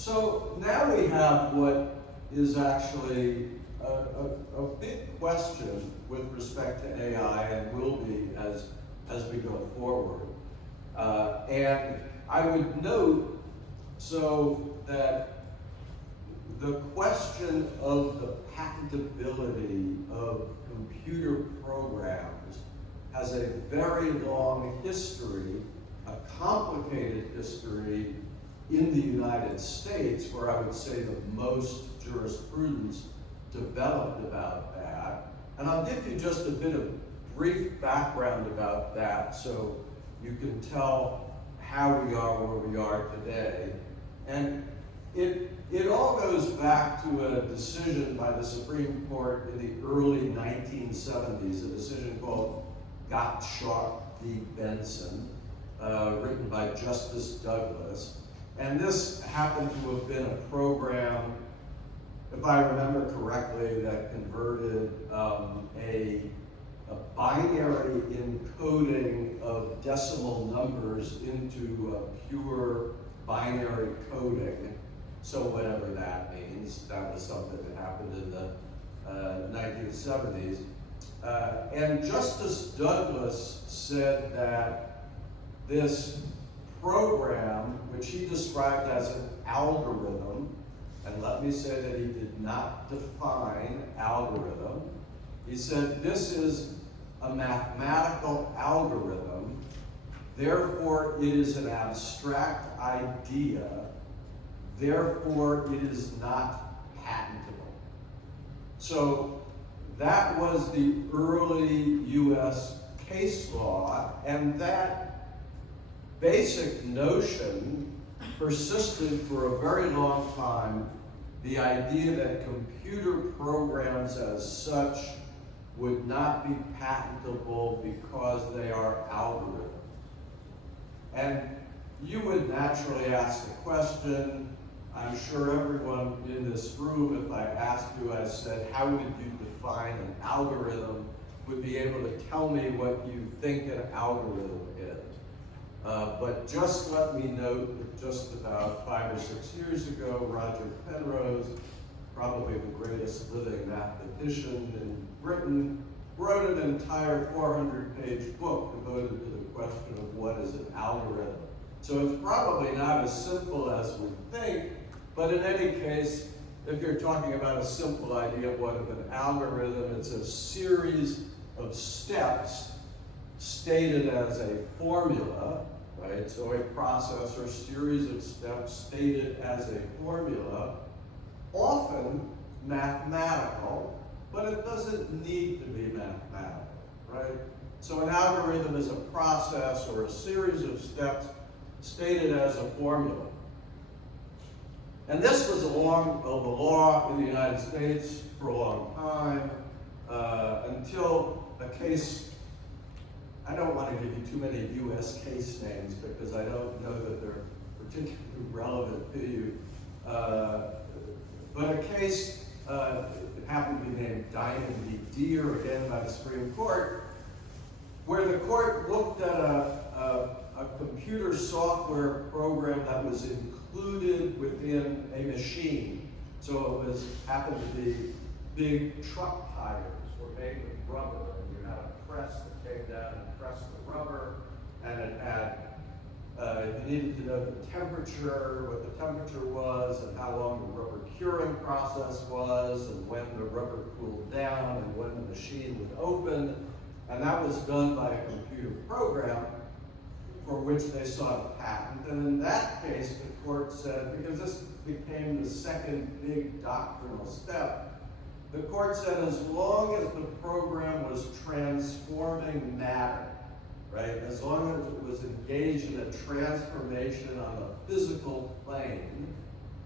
So now we have what is actually a big question with respect to AI and will be as we go forward. And I would note so that the question of the patentability of computer programs has a very long history, a complicated history in the United States, where I would say the most jurisprudence developed about that. And I'll give you just a bit of brief background about that so you can tell how we are where we are today. And it all goes back to a decision by the Supreme Court in the early 1970s, a decision called Gottschalk v. Benson, written by Justice Douglas. And this happened to have been a program, if I remember correctly, that converted a binary encoding of decimal numbers into pure binary coding. So whatever that means, that was something that happened in the 1970s. And Justice Douglas said that this program, which he described as an algorithm, and let me say that he did not define algorithm. He said this is a mathematical algorithm, therefore it is an abstract idea, therefore it is not patentable. So that was the early US case law, and that basic notion persisted for a very long time, the idea that computer programs as such would not be patentable because they are algorithms. And you would naturally ask the question, I'm sure everyone in this room, if I asked you, I said, how would you define an algorithm, would be able to tell me what you think an algorithm is. But just let me note that just about 5 or 6 years ago, Roger Penrose, probably the greatest living mathematician in Britain, wrote an entire 400-page book devoted to the question of what is an algorithm. So it's probably not as simple as we think, but in any case, if you're talking about a simple idea of what is an algorithm, it's a series of steps stated as a formula, right? So a process or series of steps stated as a formula, often mathematical, but it doesn't need to be mathematical, right? So an algorithm is a process or a series of steps stated as a formula. And this was the law in the United States for a long time, until a case, I don't want to give you too many US case names because I don't know that they're particularly relevant to you. But a case happened to be named Diamond v. Deere, again by the Supreme Court, where the court looked at a computer software program that was included within a machine. So it happened to be big truck tires were made with rubber, and you had a press that came down and pressed the rubber, and it had, you needed to know the temperature, what the temperature was, and how long the rubber curing process was, and when the rubber cooled down, and when the machine would open, and that was done by a computer program for which they sought a patent. And in that case, the court said, because this became the second big doctrinal step, the court said as long as the program was transforming matter, right, as long as it was engaged in a transformation on a physical plane,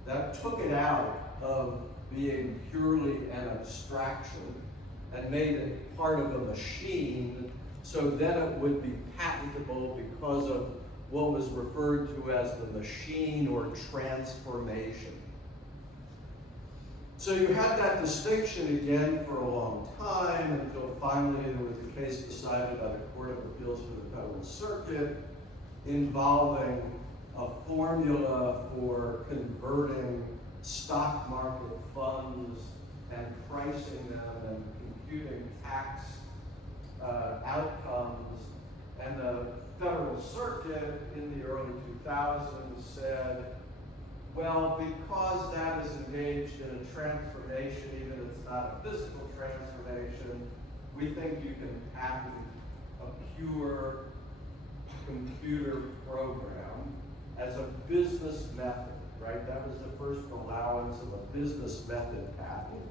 that took it out of being purely an abstraction and made it part of a machine, so then it would be patentable because of what was referred to as the machine or transformation. So you had that distinction again for a long time until finally there was a case decided by the Court of Appeals for the Federal Circuit involving a formula for converting stock market funds and pricing them and computing tax outcomes. And the Federal Circuit in the early 2000s said, well, because that is engaged in a transformation, even if it's not a physical transformation, we think you can patent a pure computer program as a business method, right? That was the first allowance of a business method patent.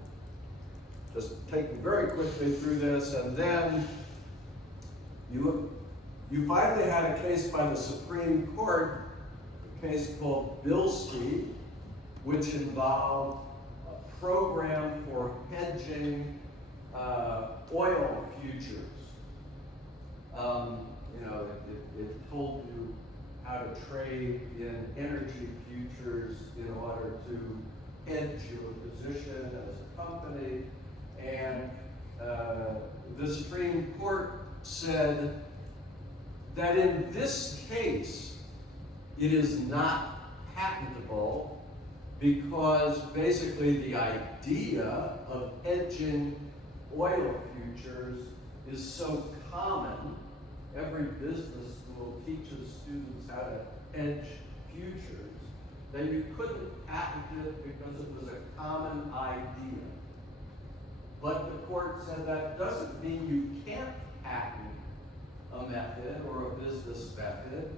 Just taking very quickly through this, and then you finally had a case by the Supreme Court, a case called Bilski, which involved a program for hedging oil futures. It told you how to trade in energy futures in order to hedge your position as a company. And the Supreme Court said that in this case, it is not patentable because basically the idea of hedging oil futures is so common. Every business school teaches students how to hedge futures, that you couldn't patent it because it was a common idea. But the court said that doesn't mean you can't patent a method or a business method,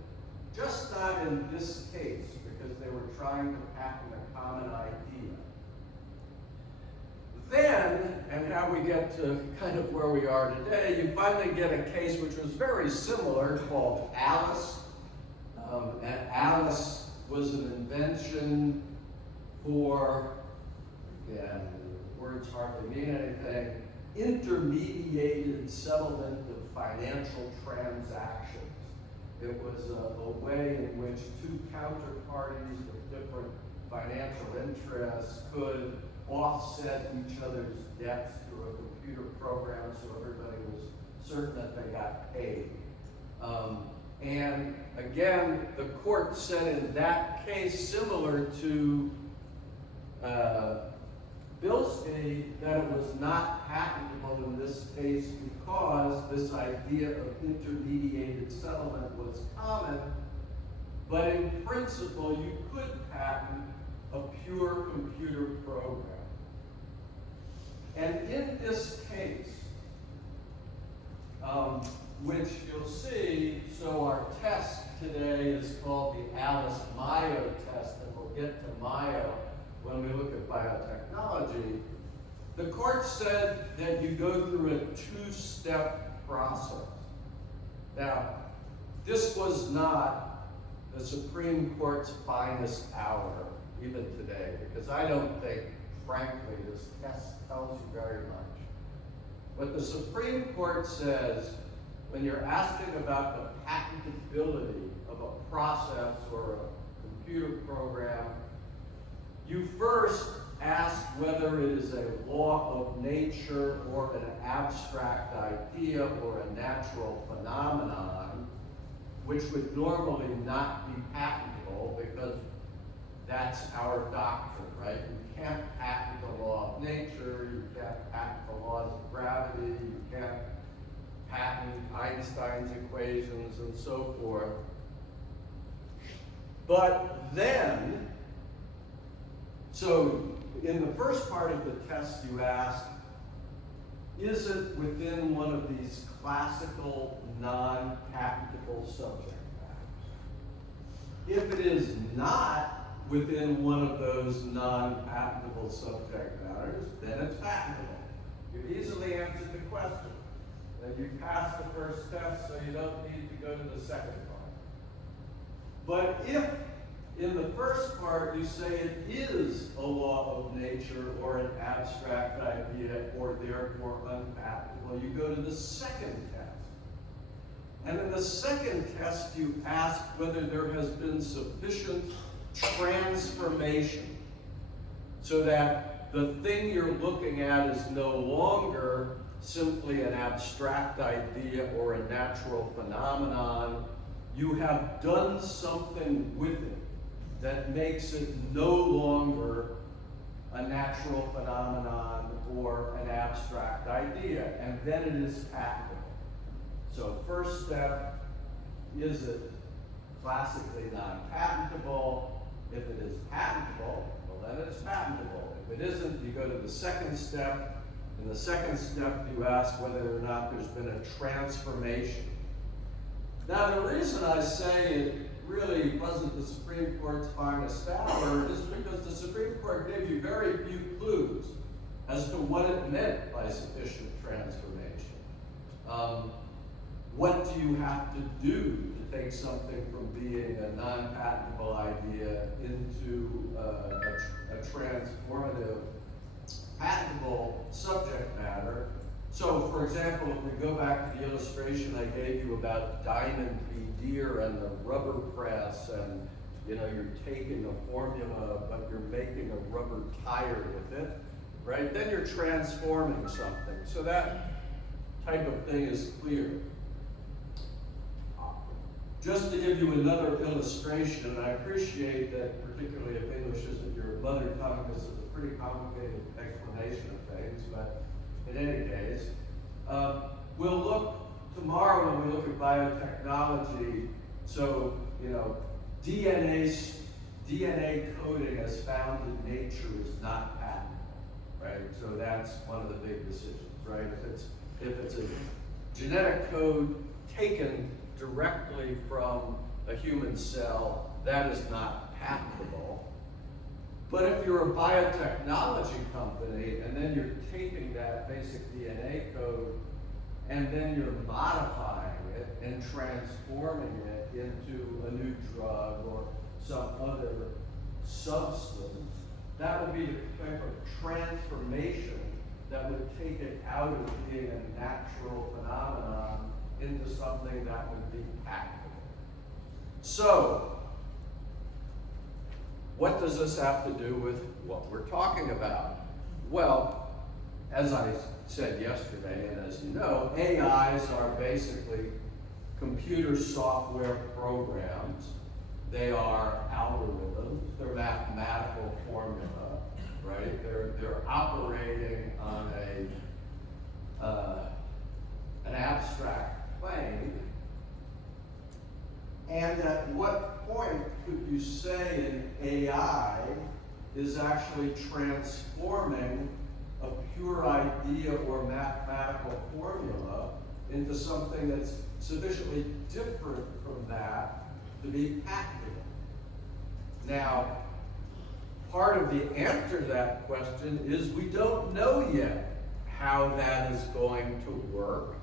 just not in this case, because they were trying to patent a common idea. Then, and how we get to kind of where we are today, you finally get a case which was very similar called Alice. And Alice was an invention for, again, words hardly mean anything, intermediated settlement of financial transactions. It was a way in which two counterparties with different financial interests could offset each other's debts through a computer program so everybody was certain that they got paid. And again, the court said in that case, similar to Bilski, that it was not patentable in this case because this idea of intermediated settlement was common, but in principle you could patent a pure computer program. And in this case, which you'll see, so our test today is called the Alice-Mayo test, and we'll get to Mayo when we look at biotechnology. The court said that you go through a two-step process. Now, this was not the Supreme Court's finest hour, even today, because I don't think, frankly, this test tells you very much. What the Supreme Court says, when you're asking about the patentability of a process or a computer program, you first ask whether it is a law of nature or an abstract idea or a natural phenomenon, which would normally not be patentable because that's our doctrine, right? You can't patent the law of nature, you can't patent the laws of gravity, you can't patent Einstein's equations and so forth. But then, so in the first part of the test you ask, is it within one of these classical non-patentable subject matters? If it is not within one of those non-patentable subject matters, then it's patentable. You've easily answered the question. And you passed the first test, so you don't need to go to the second part. But if in the first part you say it is a law of nature or an abstract idea or therefore unpatentable, you go to the second test. And in the second test you ask whether there has been sufficient transformation so that the thing you're looking at is no longer simply an abstract idea or a natural phenomenon, you have done something with it that makes it no longer a natural phenomenon or an abstract idea, and then it is patentable. So first step, is it classically non-patentable? If it is patentable, well then it's patentable. If it isn't, you go to the second step. In the second step, you ask whether or not there's been a transformation. Now the reason I say it really wasn't the Supreme Court's finest hour is because the Supreme Court gave you very few clues as to what it meant by sufficient transformation. What do you have to do to take something from being a non-patentable idea into a transformative, patentable subject matter? So, for example, if we go back to the illustration I gave you about Diamond P. Deere and the rubber press, and you're taking a formula, but you're making a rubber tire with it, right? Then you're transforming something. So that type of thing is clear. Just to give you another illustration, and I appreciate that, particularly if English isn't your mother tongue, this is a pretty complicated explanation of things, but in any case, we'll look tomorrow when we look at biotechnology. So, DNA coding as found in nature is not patentable, right? So that's one of the big decisions, right? If it's a genetic code taken directly from a human cell, that is not patentable. But if you're a biotechnology company and then you're taking that basic DNA code and then you're modifying it and transforming it into a new drug or some other substance, that would be the type of transformation that would take it out of being a natural phenomenon into something that would be patentable. So, what does this have to do with what we're talking about? Well, as I said yesterday, and as you know, AIs are basically computer software programs. They are algorithms. They're mathematical formula, right? They're operating on an abstract plane. And at what point could you say an AI is actually transforming a pure idea or mathematical formula into something that's sufficiently different from that to be patentable? Now, part of the answer to that question is we don't know yet how that is going to work.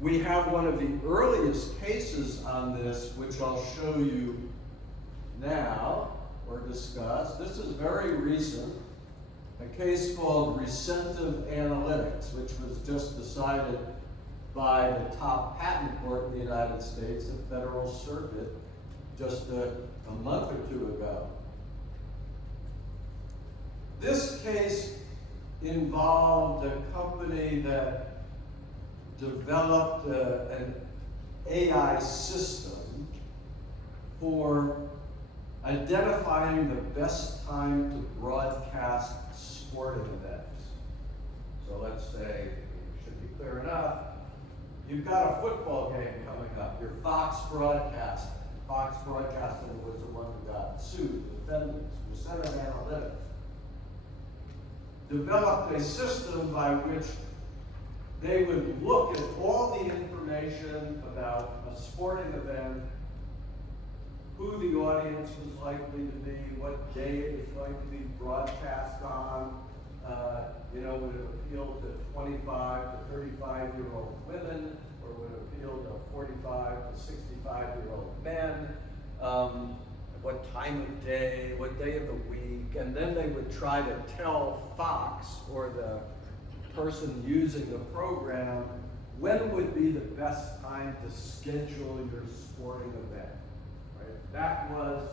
We have one of the earliest cases on this, which I'll show you now or discuss. This is very recent, a case called recentive analytics, which was just decided by the top patent court in the United States, the Federal Circuit, just a month or two ago. This case involved a company that developed an AI system for identifying the best time to broadcast sporting events. So let's say, it should be clear enough, you've got a football game coming up, your Fox Broadcasting. Fox Broadcasting was the one who got sued, defendants, recentive analytics. Developed a system by which they would look at all the information about a sporting event, who the audience was likely to be, what day it was going to be broadcast on, would it appeal to 25 to 35-year-old women, or would it appeal to 45 to 65-year-old men, what time of day, what day of the week, and then they would try to tell Fox or the person using the program when would be the best time to schedule your sporting event, right? That was,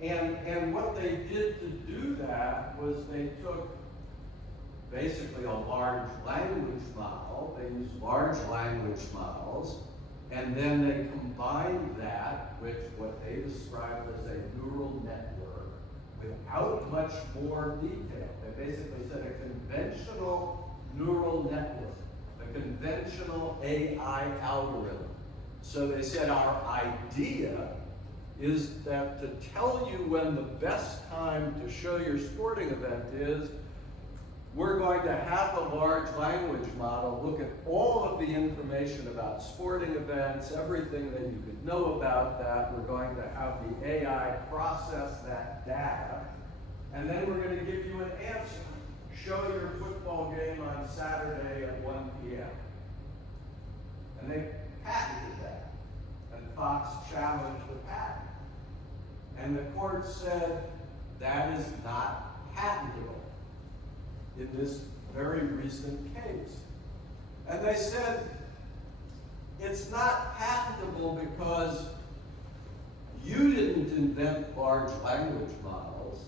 and what they did to do that was they took basically a large language model. They used large language models, and then they combined that with what they described as a neural network without much more detail. They basically said a conventional neural network, a conventional AI algorithm. So they said our idea is that to tell you when the best time to show your sporting event is, we're going to have a large language model look at all of the information about sporting events, everything that you could know about that. We're going to have the AI process that data, and then we're going to give you an answer. Show your football game on Saturday at 1 p.m. And they patented that. And Fox challenged the patent. And the court said that is not patentable in this very recent case. And they said it's not patentable because you didn't invent large language models.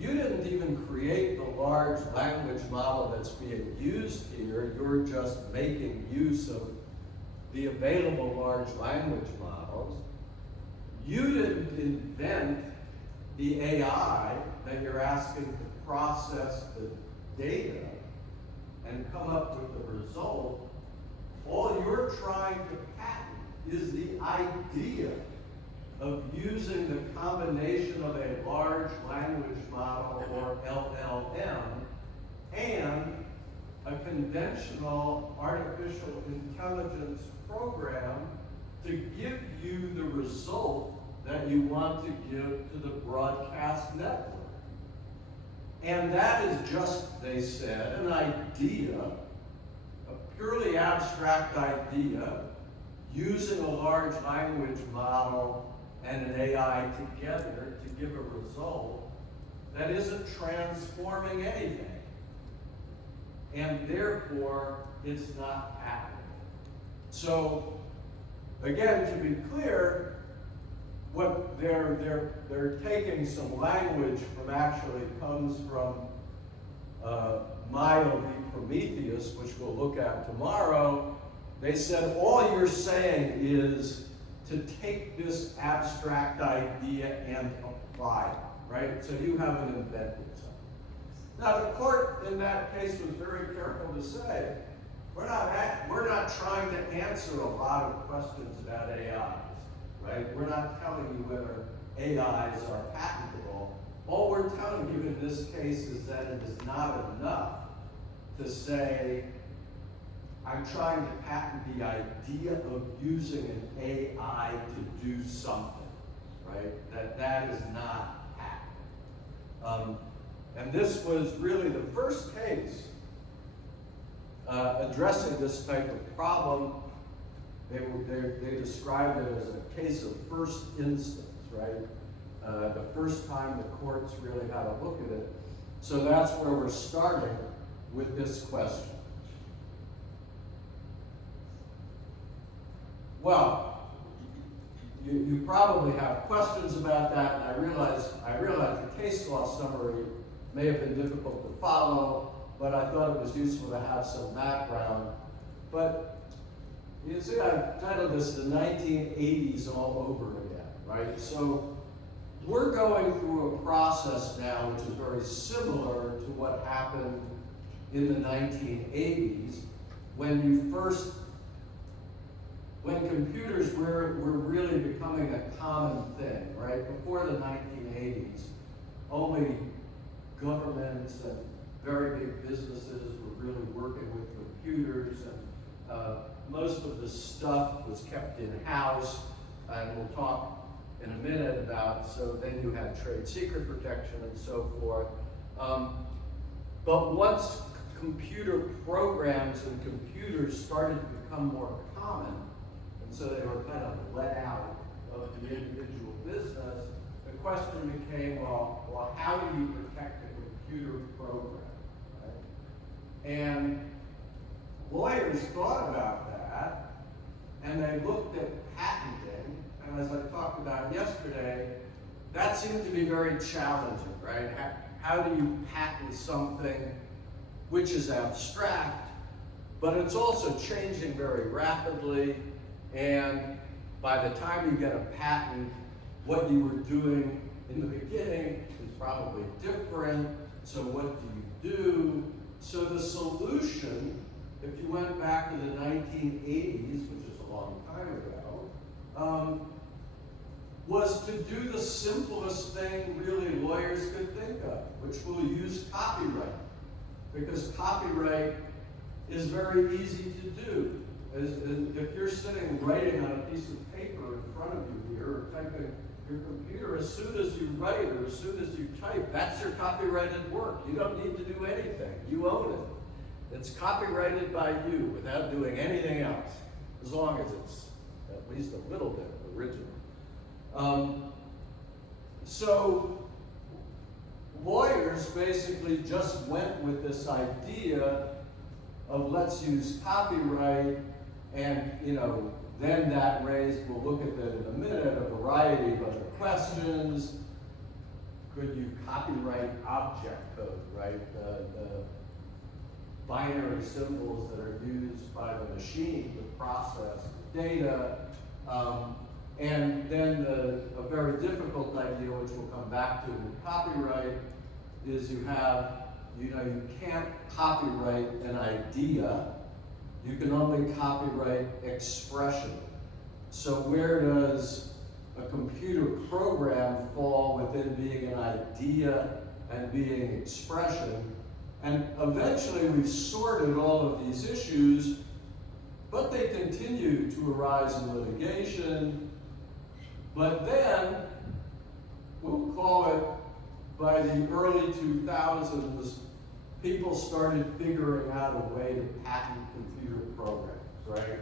You didn't even create the large language model that's being used here. You're just making use of the available large language models. You didn't invent the AI that you're asking to process the data and come up with the result. All you're trying to patent is the idea of using the combination of a large language model, or LLM, and a conventional artificial intelligence program to give you the result that you want to give to the broadcast network. And that is just, they said, an idea, a purely abstract idea, using a large language model and an AI together to give a result that isn't transforming anything. And therefore, it's not patentable. So, again, to be clear, what they're taking some language from actually comes from Maya v. Prometheus, which we'll look at tomorrow. They said all you're saying is to take this abstract idea and apply it, right? So you haven't invented something. Now the court in that case was very careful to say, we're not trying to answer a lot of questions about AIs, right? We're not telling you whether AIs are patentable. All we're telling you in this case is that it is not enough to say, I'm trying to patent the idea of using an AI to do something, right? That is not patentable. And this was really the first case addressing this type of problem. They described it as a case of first instance, right? The first time the courts really had a look at it. So that's where we're starting with this question. Well, you probably have questions about that, and I realize the case law summary may have been difficult to follow, but I thought it was useful to have some background. But you see, I've titled this the 1980s all over again, right? So we're going through a process now which is very similar to what happened in the 1980s when computers were really becoming a common thing, right? Before the 1980s, only governments and very big businesses were really working with computers, and most of the stuff was kept in-house, and we'll talk in a minute about, so then you had trade secret protection and so forth. But once computer programs and computers started to become more common, and so they were kind of let out of the individual business, the question became, well, how do you protect a computer program, right? And lawyers thought about that, and they looked at patenting, and as I talked about yesterday, that seemed to be very challenging, right? How do you patent something which is abstract, but it's also changing very rapidly, And by the time you get a patent, what you were doing in the beginning is probably different. So what do you do? So the solution, if you went back to the 1980s, which is a long time ago, was to do the simplest thing really lawyers could think of, which will use copyright. Because copyright is very easy to do. If you're sitting writing on a piece of paper in front of you here, or typing your computer, as soon as you write or as soon as you type, that's your copyrighted work. You don't need to do anything. You own it. It's copyrighted by you without doing anything else, as long as it's at least a little bit original. So lawyers basically just went with this idea of let's use copyright, and then that raised, we'll look at that in a minute, a variety of other questions. Could you copyright object code, right? The binary symbols that are used by the machine to process the data. And then a very difficult idea, which we'll come back to in copyright, is you can't copyright an idea. You can only copyright expression. So where does a computer program fall within being an idea and being expression? And eventually we've sorted all of these issues, but they continue to arise in litigation. But then, we'll call it, by the early 2000s, people started figuring out a way to patent computer programs, right?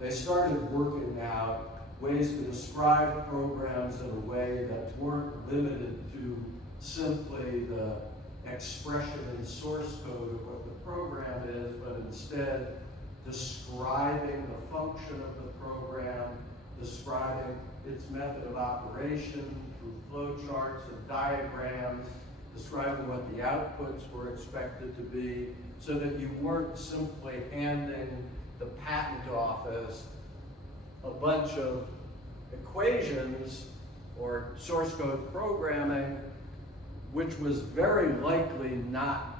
They started working out ways to describe programs in a way that weren't limited to simply the expression in source code of what the program is, but instead describing the function of the program, describing its method of operation through flowcharts and diagrams, describing what the outputs were expected to be, so that you weren't simply handing the patent office a bunch of equations or source code programming, which was very likely not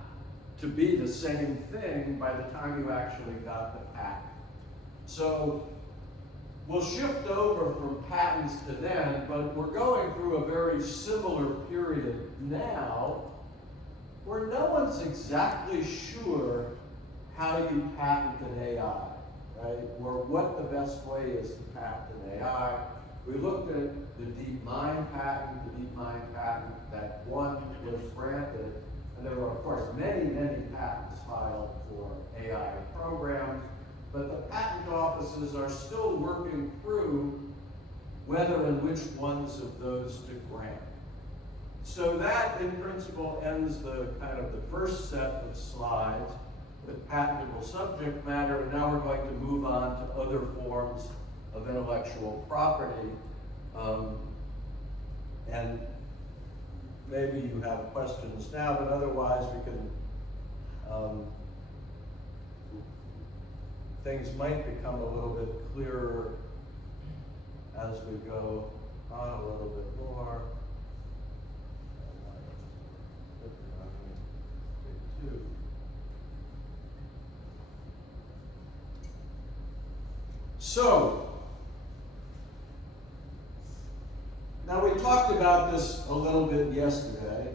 to be the same thing by the time you actually got the patent. So we'll shift over from patents to then, but we're going through a very similar period now where no one's exactly sure how you patent an AI, right? Or what the best way is to patent an AI. We looked at the DeepMind patent, that one was granted, and there were, of course, many, many patents filed for AI programs. But the patent offices are still working through whether and which ones of those to grant. So that, in principle, ends the kind of the first set of slides with patentable subject matter, and now we're going to move on to other forms of intellectual property. And maybe you have questions now, but otherwise we can things might become a little bit clearer as we go on a little bit more. So, now we talked about this a little bit yesterday.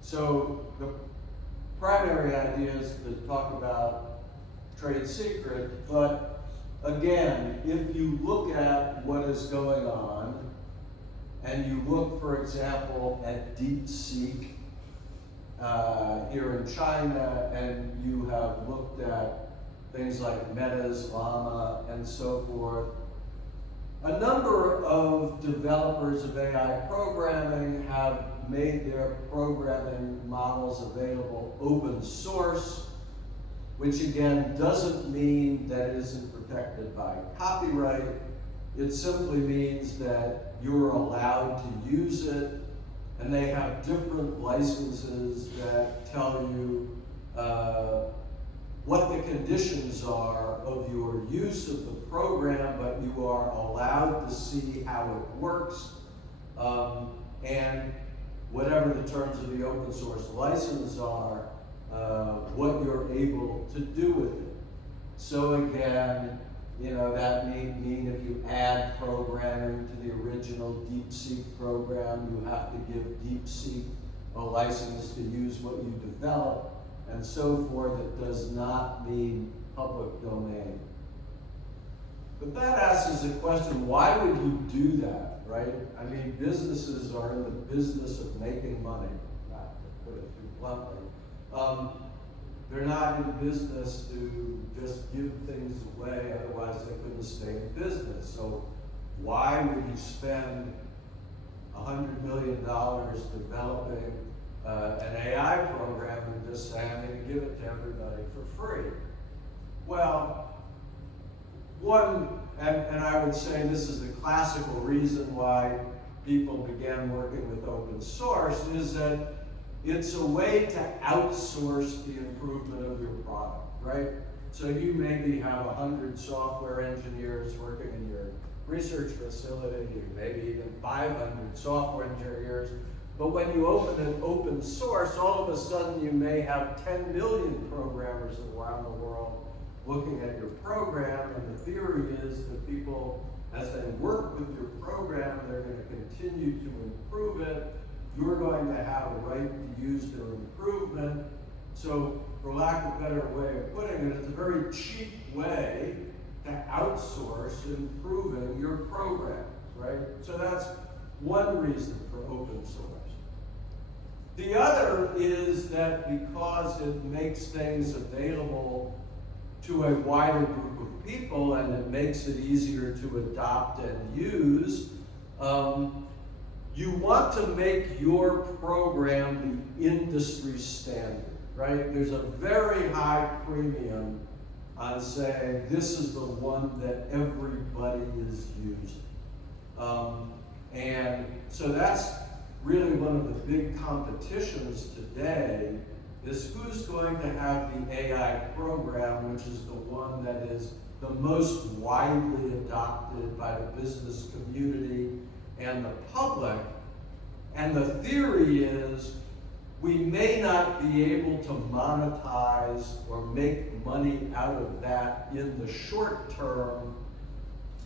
So the primary idea is to talk about trade secret, but again, if you look at what is going on, and you look, for example, at DeepSeek here in China, and you have looked at things like Meta's Llama and so forth, a number of developers of AI programming have made their programming models available open source, which again doesn't mean that it isn't protected by copyright. It simply means that you're allowed to use it, and they have different licenses that tell you what the conditions are of your use of the program, but you are allowed to see how it works, and whatever the terms of the open source license are, what you're able to do with it. So again, that may mean if you add programming to the original DeepSeek program, you have to give DeepSeek a license to use what you develop, and so forth. It does not mean public domain. But that asks the question, why would you do that, right? I mean, businesses are in the business of making money, not to put it too bluntly. They're not in business to just give things away, otherwise they couldn't stay in business. So why would you spend $100 million developing an AI program and just say, I'm going to give it to everybody for free? Well, one, and I would say this is the classical reason why people began working with open source, is that it's a way to outsource the improvement of your product, right? So you maybe have 100 software engineers working in your research facility, maybe even 500 software engineers, but when you open an open source, all of a sudden you may have 10 million programmers around the world looking at your program, and the theory is that people, as they work with your program, they're going to continue to improve it. You're going to have a right to use their improvement. So, for lack of a better way of putting it, it's a very cheap way to outsource improving your programs, right? So that's one reason for open source. The other is that because it makes things available to a wider group of people and it makes it easier to adopt and use, you want to make your program the industry standard, right? There's a very high premium on saying this is the one that everybody is using. And so that's really one of the big competitions today, is who's going to have the AI program, which is the one that is the most widely adopted by the business community and the public. And the theory is we may not be able to monetize or make money out of that in the short term,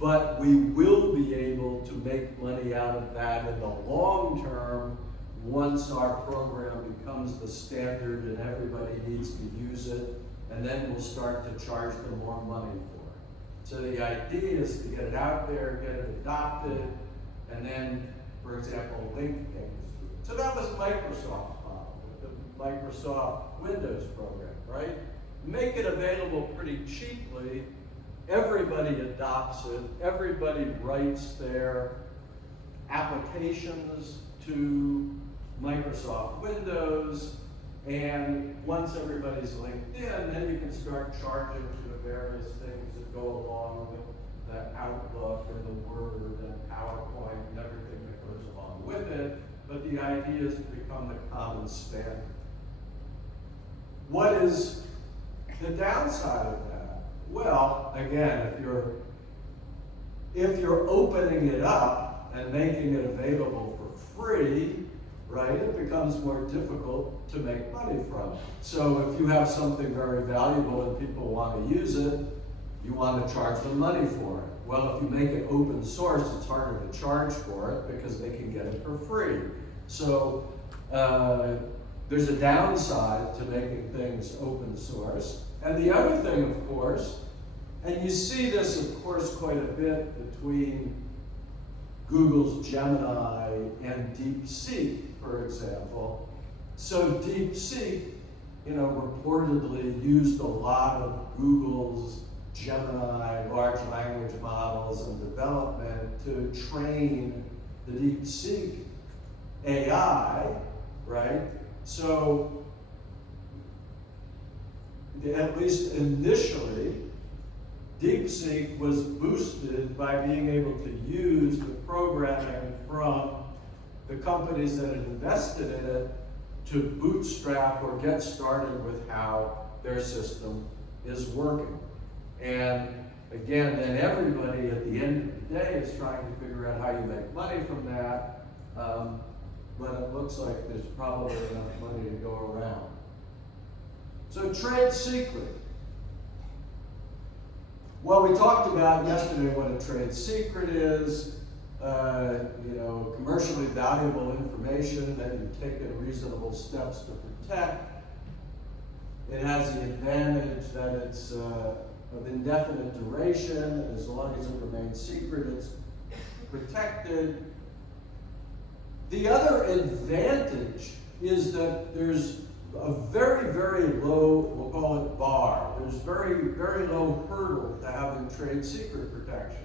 but we will be able to make money out of that in the long term once our program becomes the standard and everybody needs to use it, and then we'll start to charge them more money for it. So the idea is to get it out there, get it adopted, and then, for example, link things to it. So that was Microsoft's model with the Microsoft Windows program, right? Make it available pretty cheaply. Everybody adopts it. Everybody writes their applications to Microsoft Windows, and once everybody's linked in, then you can start charging for the various things that go along with the Outlook and the Word and PowerPoint and everything that goes along with it, but the idea is to become the common standard. What is the downside of that? Well, again, if you're opening it up and making it available for free, right, it becomes more difficult to make money from. So if you have something very valuable and people want to use it, you want to charge them money for it. Well, if you make it open source, it's harder to charge for it because they can get it for free. So there's a downside to making things open source. And the other thing, of course, and you see this, of course, quite a bit between Google's Gemini and DeepSeek, for example. So DeepSeek, reportedly used a lot of Google's Gemini large language models and development to train the DeepSeek AI, right? So at least initially, DeepSeek was boosted by being able to use the programming from the companies that had invested in it to bootstrap or get started with how their system is working. And again, then everybody at the end of the day is trying to figure out how you make money from that, but it looks like there's probably enough money to go around. So trade secret. Well, we talked about yesterday what a trade secret is. Commercially valuable information that you've taken reasonable steps to protect. It has the advantage that it's of indefinite duration, and as long as it remains secret, it's protected. The other advantage is that there's a very, very low, we'll call it bar. There's very, very low hurdle to having trade secret protection.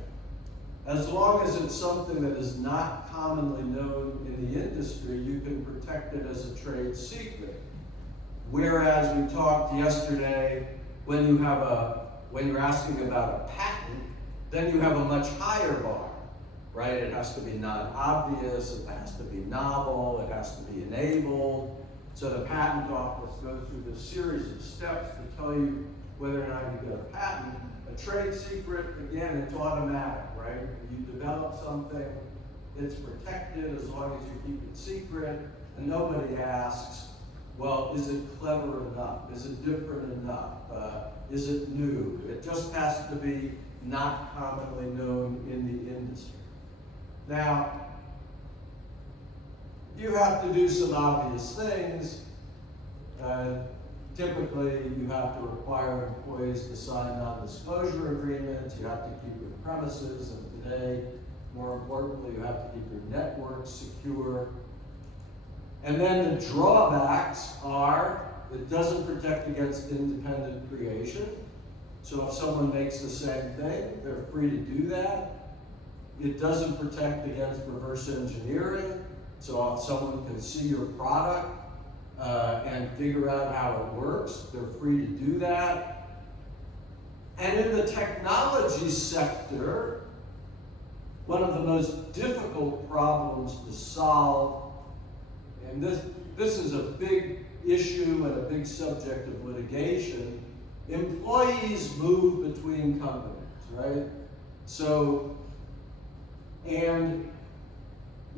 As long as it's something that is not commonly known in the industry, you can protect it as a trade secret. Whereas we talked yesterday, when you're asking about a patent, then you have a much higher bar, right? It has to be non-obvious, it has to be novel, it has to be enabled. So the patent office goes through this series of steps to tell you whether or not you get a patent. A trade secret, again, it's automatic, right? You develop something, it's protected as long as you keep it secret, and nobody asks, well, is it clever enough? Is it different enough? Is it new? It just has to be not commonly known in the industry. Now, you have to do some obvious things. Typically, you have to require employees to sign non-disclosure agreements. You have to keep your premises, and today, more importantly, you have to keep your network secure. And then the drawbacks are, it doesn't protect against independent creation. So if someone makes the same thing, they're free to do that. It doesn't protect against reverse engineering. So if someone can see your product and figure out how it works, they're free to do that. And in the technology sector, one of the most difficult problems to solve, and this is a big issue and a big subject of litigation, employees move between companies, right? So, and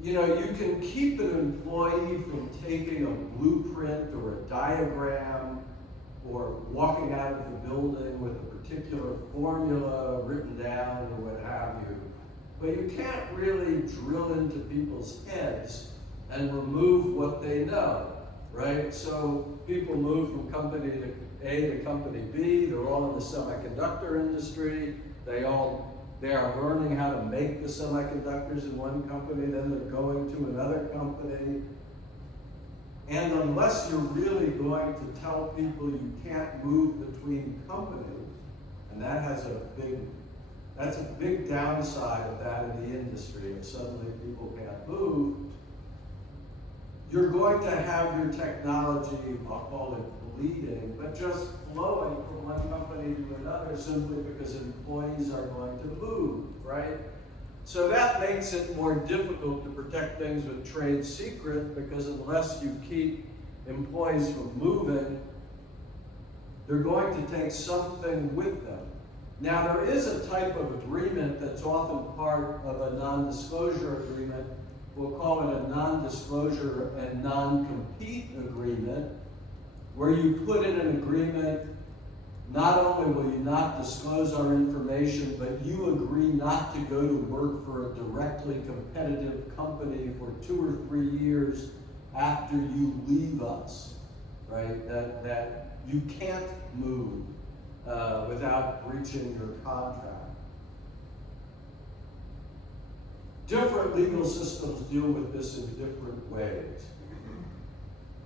you can keep an employee from taking a blueprint or a diagram or walking out of the building with a particular formula written down or what have you. But you can't really drill into people's heads and remove what they know, right? So people move from company A to company B. They're all in the semiconductor industry. They are learning how to make the semiconductors in one company, then they're going to another company. And unless you're really going to tell people you can't move between companies, and that's a big downside of that in the industry, if suddenly people can't move, you're going to have your technology, I'll call it bleeding, but just flowing from one company to another simply because employees are going to move, right? So that makes it more difficult to protect things with trade secret, because unless you keep employees from moving, they're going to take something with them. Now, there is a type of agreement that's often part of a non-disclosure agreement. We'll call it a non-disclosure and non-compete agreement, where you put in an agreement, not only will you not disclose our information, but you agree not to go to work for a directly competitive company for 2 or 3 years after you leave us, right? That you can't move without breaching your contract. Different legal systems deal with this in different ways.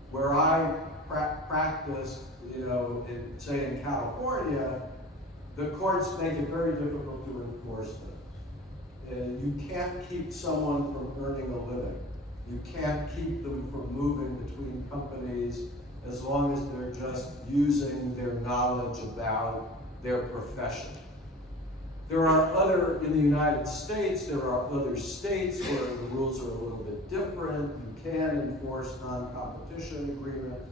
Where I practice, say in California, the courts make it very difficult to enforce this. And you can't keep someone from earning a living. You can't keep them from moving between companies as long as they're just using their knowledge about their profession. There are in the United States, there are other states where the rules are a little bit different. You can enforce non-competition agreements.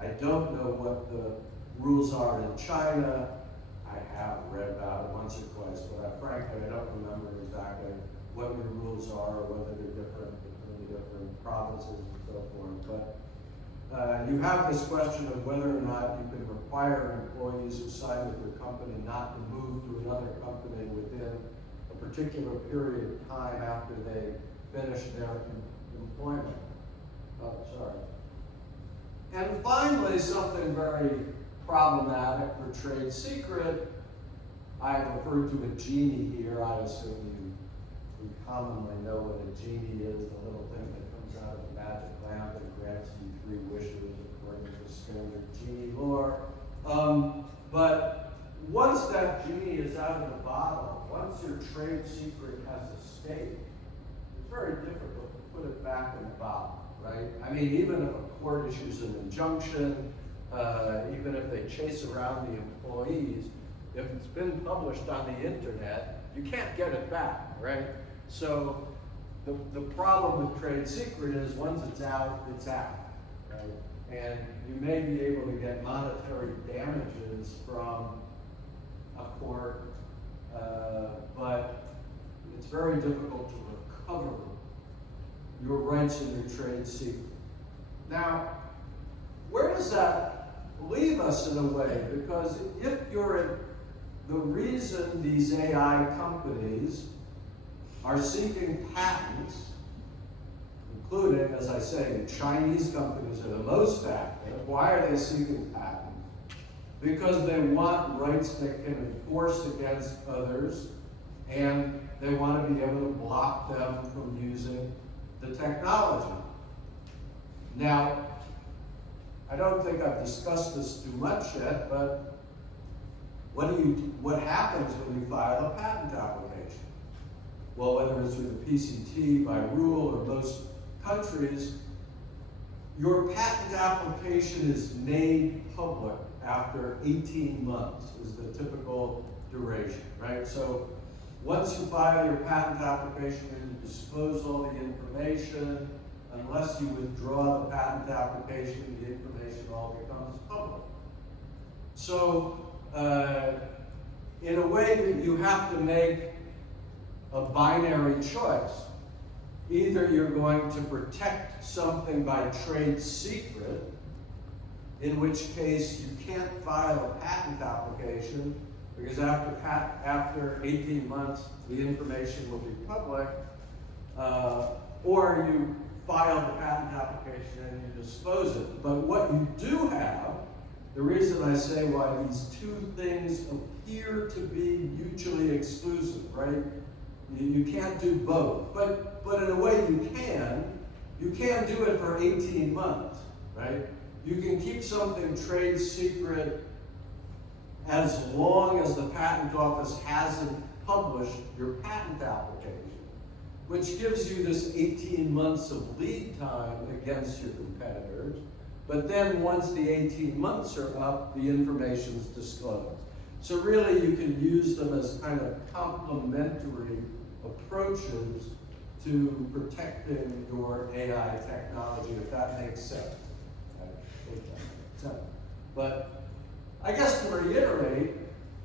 I don't know what the rules are in China. I have read about it once or twice, but frankly, I don't remember exactly what your rules are or whether they're different between the different provinces and so forth. But you have this question of whether or not you can require employees who sign with your company not to move to another company within a particular period of time after they finish their employment. Oh, sorry. And finally, something very problematic for trade secret. I referred to a genie here. I assume you commonly know what a genie is, the little thing that comes out of the magic lamp and grants you 3 wishes according to standard genie lore. But once that genie is out of the bottle, once your trade secret has escaped, it's very difficult to put it back in the bottle, right? I mean, even if a court issues an injunction, even if they chase around the employees, if it's been published on the internet, you can't get it back, right? So the problem with trade secret is once it's out, right? And you may be able to get monetary damages from a court, but it's very difficult to recover your rights in your trade secret. Now, where does that leave us in a way? Because if the reason these AI companies are seeking patents, including, as I say, Chinese companies are the most active. Why are they seeking patents? Because they want rights they can enforce against others, and they want to be able to block them from using the technology. Now, I don't think I've discussed this too much yet, but what happens when you file a patent application? Well, whether it's with the PCT by rule or most countries, your patent application is made public after 18 months is the typical duration, right? So once you file your patent application and you disclose all the information, unless you withdraw the patent application, the information all becomes public. So in a way, you have to make a binary choice. Either you're going to protect something by trade secret, in which case you can't file a patent application because after 18 months the information will be public, or you file the patent application and you dispose it. But what you do have, the reason I say why these two things appear to be mutually exclusive, right? You can't do both, but in a way you can. You can do it for 18 months, right? You can keep something trade secret as long as the patent office hasn't published your patent application, which gives you this 18 months of lead time against your competitors. But then once the 18 months are up, the information's disclosed. So really you can use them as kind of complementary approaches to protecting your AI technology, if that makes sense. But I guess to reiterate,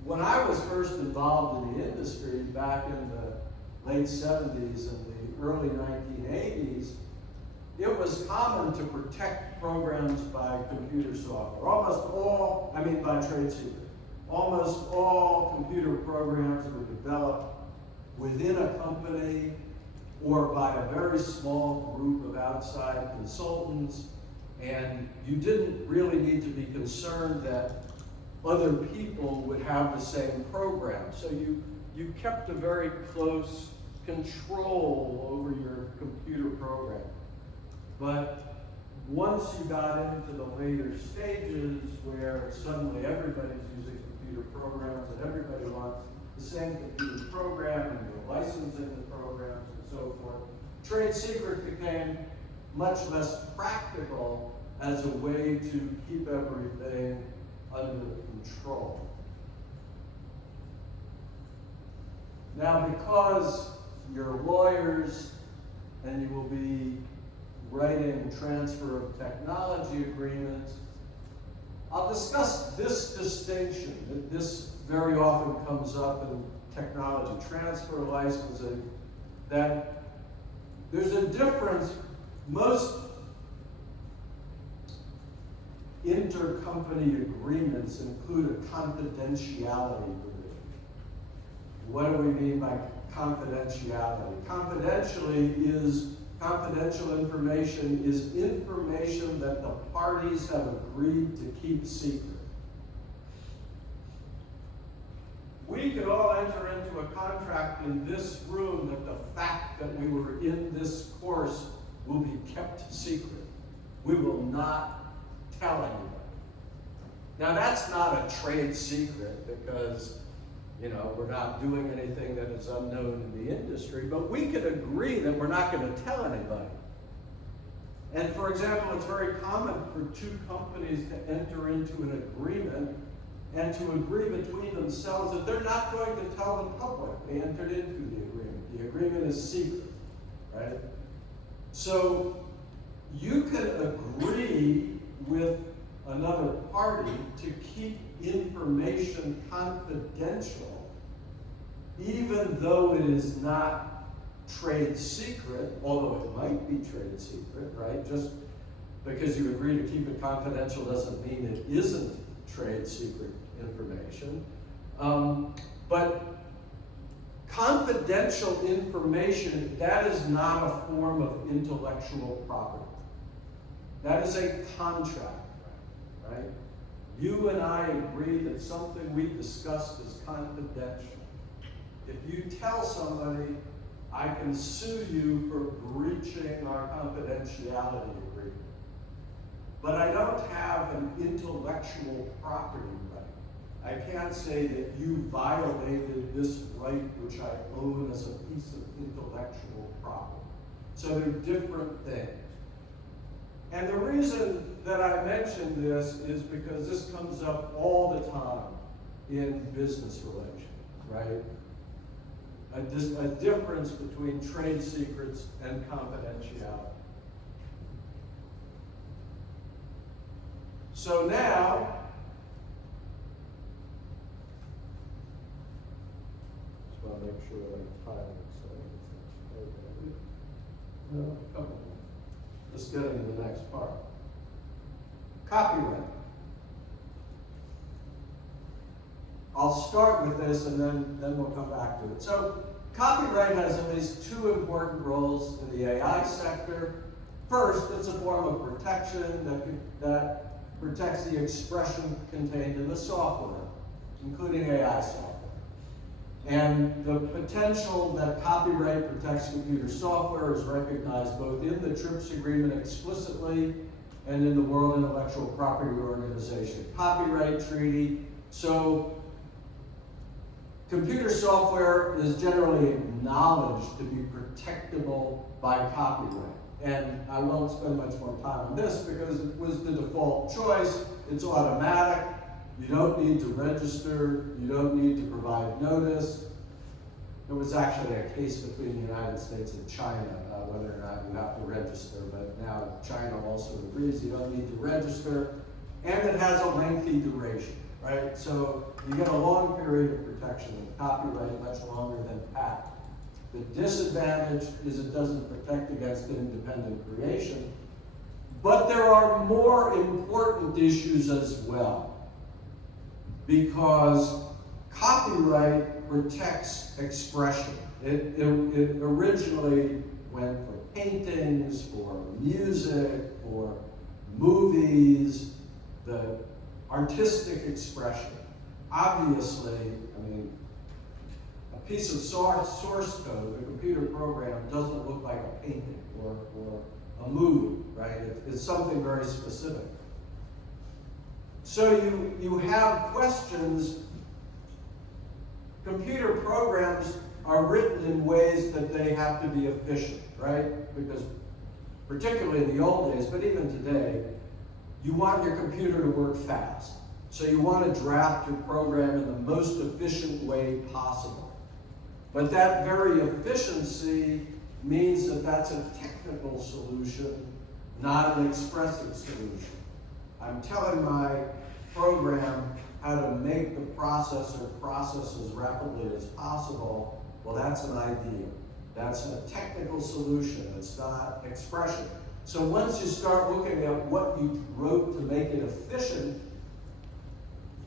when I was first involved in the industry back in the late 70s and the early 1980s, it was common to protect programs by computer software. By trade secret. Almost all computer programs were developed within a company or by a very small group of outside consultants, and you didn't really need to be concerned that other people would have the same program. So you kept a very close control over your computer program. But once you got into the later stages where suddenly everybody's using computer programs and everybody wants the same computer program and you're licensing the programs and so forth, trade secret became much less practical as a way to keep everything under control. Now, because you're lawyers and you will be writing transfer of technology agreements, I'll discuss this distinction, this very often comes up in technology transfer licensing, that there's a difference. Most intercompany agreements include a confidentiality provision. What do we mean by confidentiality? Confidential information is information that the parties have agreed to keep secret. We could all enter into a contract in this room that the fact that we were in this course will be kept secret. We will not tell anybody. Now that's not a trade secret because, we're not doing anything that is unknown in the industry, but we could agree that we're not going to tell anybody. And for example, it's very common for two companies to enter into an agreement and to agree between themselves that they're not going to tell the public they entered into the agreement. The agreement is secret, right? So you can agree with another party to keep information confidential, even though it is not trade secret, although it might be trade secret, right? Just because you agree to keep it confidential doesn't mean it isn't trade secret information. But confidential information, that is not a form of intellectual property. That is a contract, right? You and I agree that something we discussed is confidential. If you tell somebody, I can sue you for breaching our confidentiality agreement. But I don't have an intellectual property right. I can't say that you violated this right which I own as a piece of intellectual property. So they're different things. And the reason that I mention this is because this comes up all the time in business relations, right? A difference between trade secrets and confidentiality. So now, just want to make sure that I'm timing so no, come on. Let's get into the next part. Copyright. I'll start with this and then we'll come back to it. So copyright has at least two important roles in the AI sector. First, it's a form of protection that protects the expression contained in the software, including AI software. And the potential that copyright protects computer software is recognized both in the TRIPS agreement explicitly and in the World Intellectual Property Organization Copyright Treaty. So computer software is generally acknowledged to be protectable by copyright. And I won't spend much more time on this because it was the default choice. It's automatic. You don't need to register. You don't need to provide notice. There was actually a case between the United States and China, whether or not you have to register, but now China also agrees you don't need to register. And it has a lengthy duration, right? So you get a long period of protection with copyright, much longer than patent. The disadvantage is it doesn't protect against independent creation, but there are more important issues as well. Because copyright protects expression. It originally went for paintings, for music, for movies, the artistic expression. Obviously, a piece of source code, a computer program, doesn't look like a painting or a movie, right? It's something very specific. So you have questions. Computer programs are written in ways that they have to be efficient, right? Because particularly in the old days, but even today, you want your computer to work fast. So you want to draft your program in the most efficient way possible. But that very efficiency means that that's a technical solution, not an expressive solution. I'm telling my program how to make the processor process as rapidly as possible, well, that's an idea. That's a technical solution. It's not expression. So once you start looking at what you wrote to make it efficient,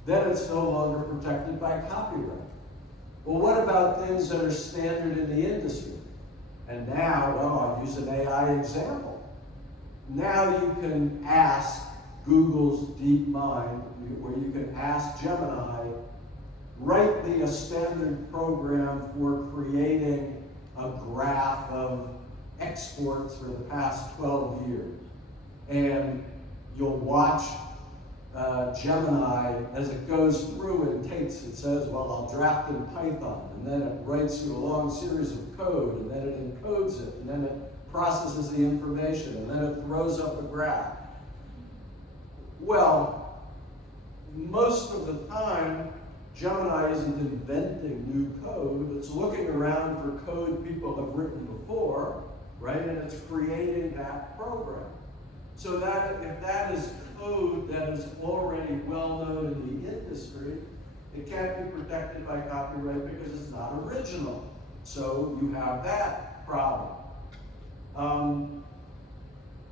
then it's no longer protected by copyright. Well, what about things that are standard in the industry? And now, well, I'll use an AI example. Now you can ask Google's DeepMind, where you can ask Gemini, write me a standard program for creating a graph of exports for the past 12 years. And you'll watch Gemini as it goes through and it says, well, I'll draft in Python, and then it writes you a long series of code, and then it encodes it, and then it processes the information, and then it throws up a graph. Well, most of the time, Gemini isn't inventing new code, it's looking around for code people have written before, right? And it's creating that program. So that if that is code that is already well known in the industry, it can't be protected by copyright because it's not original. So you have that problem.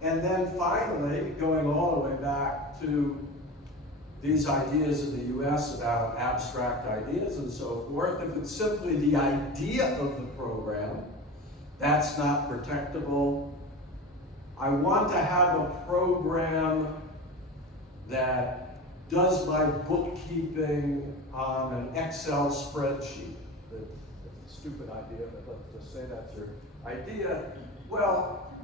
And then finally, going all the way back to these ideas in the US about abstract ideas and so forth, if it's simply the idea of the program, that's not protectable. I want to have a program that does my bookkeeping on an Excel spreadsheet. It's a stupid idea, but let's just say that's your idea. Well,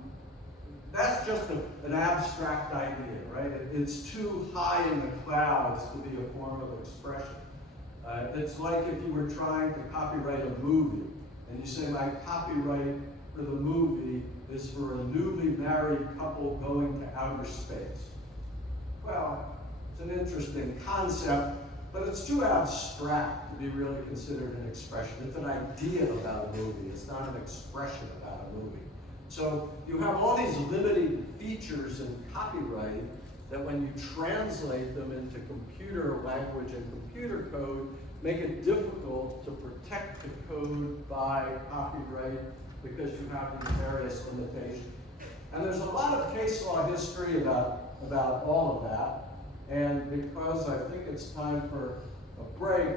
that's just an abstract idea, right? It's too high in the clouds to be a form of expression. It's like if you were trying to copyright a movie, and you say, my copyright for the movie is for a newly married couple going to outer space. Well, it's an interesting concept, but it's too abstract to be really considered an expression. It's an idea about a movie. It's not an expression about a movie. So you have all these limiting features in copyright that when you translate them into computer language and computer code, make it difficult to protect the code by copyright because you have these various limitations. And there's a lot of case law history about all of that. And because I think it's time for a break,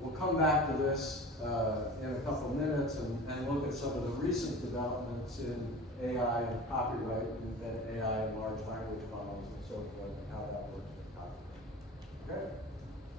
we'll come back to this in a couple minutes and look at some of the recent developments in AI and copyright, and then AI and large language models and so forth, and how that works with copyright. Okay?